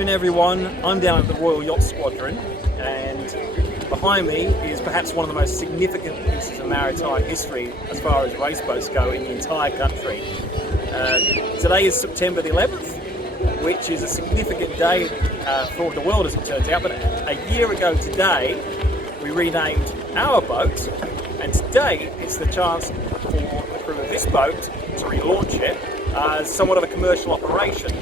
afternoon, everyone. I'm down at the Royal Yacht Squadron, and behind me is perhaps one of the most significant pieces of maritime history as far as race boats go in the entire country. Today is September the 11th, which is a significant day for the world as it turns out, but a year ago today we renamed our boat, and today it's the chance for the crew of this boat to relaunch it as somewhat of a commercial operation.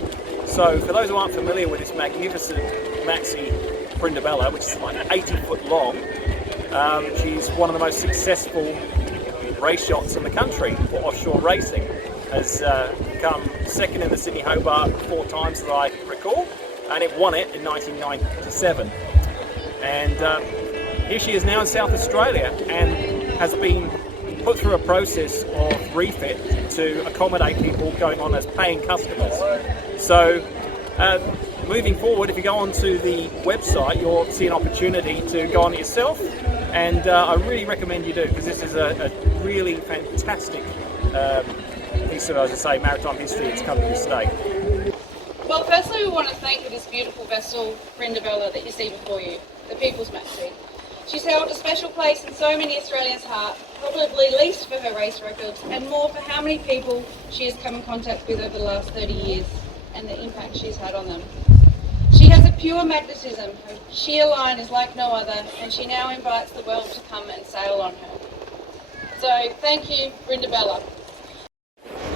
So for those who aren't familiar with this magnificent Maxi Brindabella, which is like 80 foot long, she's one of the most successful race yachts in the country for offshore racing. Has come second in the Sydney Hobart 4 times that I recall, and it won it in 1997. And here she is now in South Australia and has been put through a process of refit to accommodate people going on as paying customers. So moving forward, if you go onto the website, you'll see an opportunity to go on it yourself, and I really recommend you do, because this is a really fantastic piece of, as I say, maritime history that's come to stay. Well, firstly we want to thank this beautiful vessel, Brindabella, that you see before you, the People's Maxi. She's held a special place in so many Australians' hearts, probably least for her race records, and more for how many people she has come in contact with over the last 30 years and the impact she's had on them. She has a pure magnetism, her sheer line is like no other, and she now invites the world to come and sail on her. So thank you, Brindabella.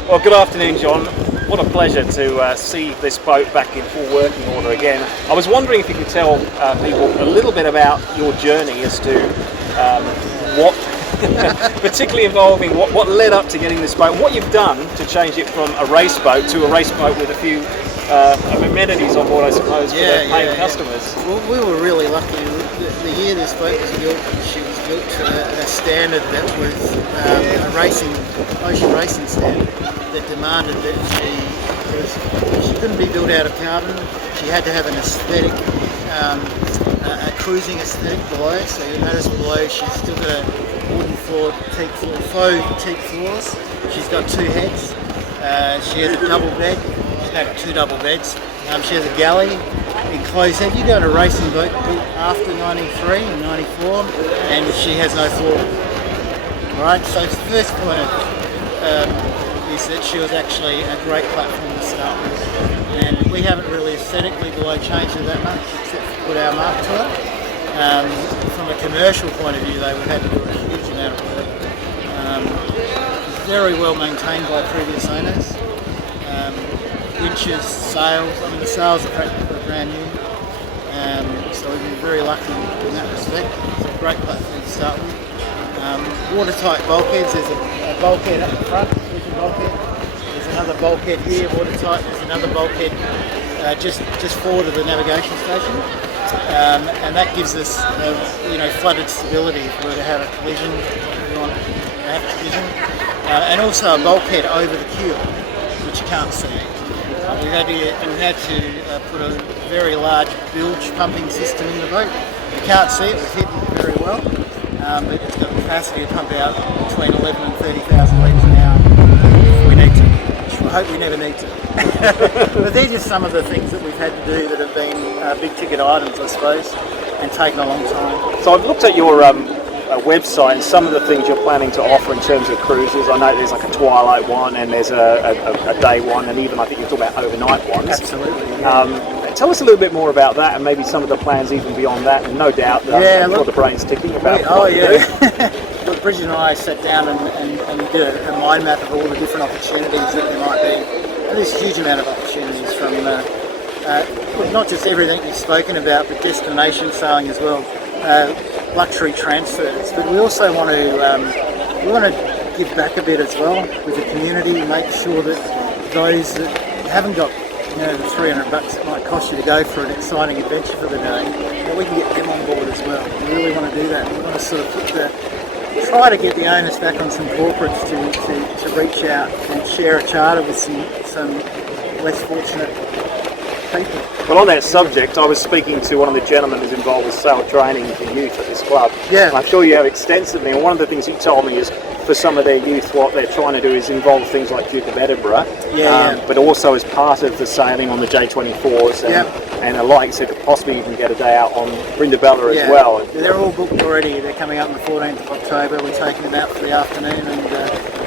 Well, good afternoon, John. What a pleasure to see this boat back in full working order again. I was wondering if you could tell people a little bit about your journey as to what, particularly involving what led up to getting this boat, what you've done to change it from a race boat to a race boat with a few amenities on board, I suppose, for the paying customers. Well, we were really lucky. The year this boat was built, she was built to a standard that was a ocean racing standard that demanded that she couldn't be built out of carbon. She had to have an aesthetic, a cruising aesthetic below. So you notice below she's still got a wooden floor, faux teak floors. She's got 2 heads. She has a double bed. She's now got 2 double beds. She has a galley, enclosed head. You go on a racing boat built after 93 and 94, and she has no floor. Right. So the first point is that she was actually a great platform to start with, and we haven't really aesthetically below changed her that much, except for put our mark to it. From a commercial point of view, though, we've had to do a huge amount of work. Very well maintained by previous owners. Winches, sails. I mean, the sails are practically brand new, so we've been very lucky in that respect. It's a great platform to start with. Watertight bulkheads. There's a bulkhead at the front, vision bulkhead. There's another bulkhead here, watertight. There's another bulkhead just forward of the navigation station, and that gives us flooded stability if we were to have a collision. If we want to have a collision, and also a bulkhead over the keel, which you can't see. We've had to put a very large bilge pumping system in the boat. You can't see it, we've hidden it very well, but it's got a capacity to pump out between 11 and 30,000 litres an hour if we need to, which we hope we never need to. But they're just some of the things that we've had to do that have been big ticket items, I suppose, and taken a long time. So I've looked at your website and some of the things you're planning to offer in terms of cruises. I know there's like a twilight one, and there's a day one, and even I think you're talking about overnight ones. Absolutely. Yeah. Tell us a little bit more about that, and maybe some of the plans even beyond that. And no doubt that I'm sure the brain's ticking about. Look, Bridget and I sat down and did a mind map of all the different opportunities that there might be. And there's a huge amount of opportunities from not just everything you've spoken about, but destination sailing as well. Luxury transfers, but we also want to give back a bit as well with the community, make sure that those that haven't got the $300 it might cost you to go for an exciting adventure for the day, that we can get them on board as well. We really want to do that. We want to sort of try to get the onus back on some corporates to reach out and share a charter with some less fortunate people. Well, on that subject, I was speaking to one of the gentlemen who's involved with sail training for youth at this club. Yeah. I'm sure you have extensively, and one of the things he told me is for some of their youth, what they're trying to do is involve things like Duke of Edinburgh, but also as part of the sailing on the J24s, and like you said, possibly even get a day out on Brindabella as well. They're all booked already. They're coming up on the 14th of October. We're taking them out for the afternoon and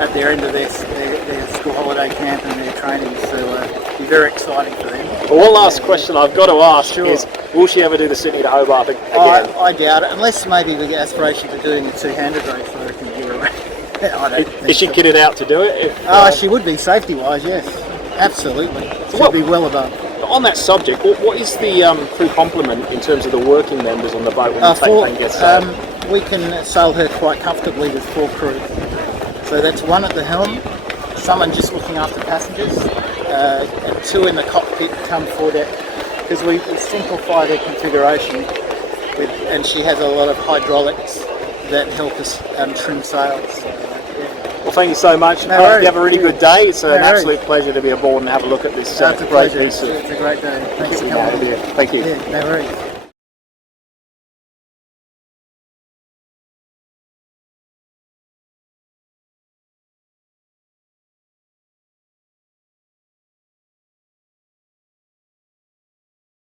at their end of their school holiday camp and their training, so it'll be very exciting for them. Well, one last question I've got to ask is, will she ever do the Sydney to Hobart again? I doubt it, unless maybe we get aspiration to doing the two-handed race, so we can give her I don't think Is she kitted out to do it? She would be, safety-wise, yes. Absolutely. She'd be well above. On that subject, what is the crew complement in terms of the working members on the boat when the plane gets sailed? We can sail her quite comfortably with 4 crew. So that's 1 at the helm, someone just looking after passengers, and 2 in the cockpit come foredeck, because we simplify the configuration, and she has a lot of hydraulics that help us trim sails. Well, thank you so much. You have a really good day. It's an absolute pleasure to be aboard and have a look at this great piece. It's a great day. Thanks for coming. Thank you. Yeah, no worries.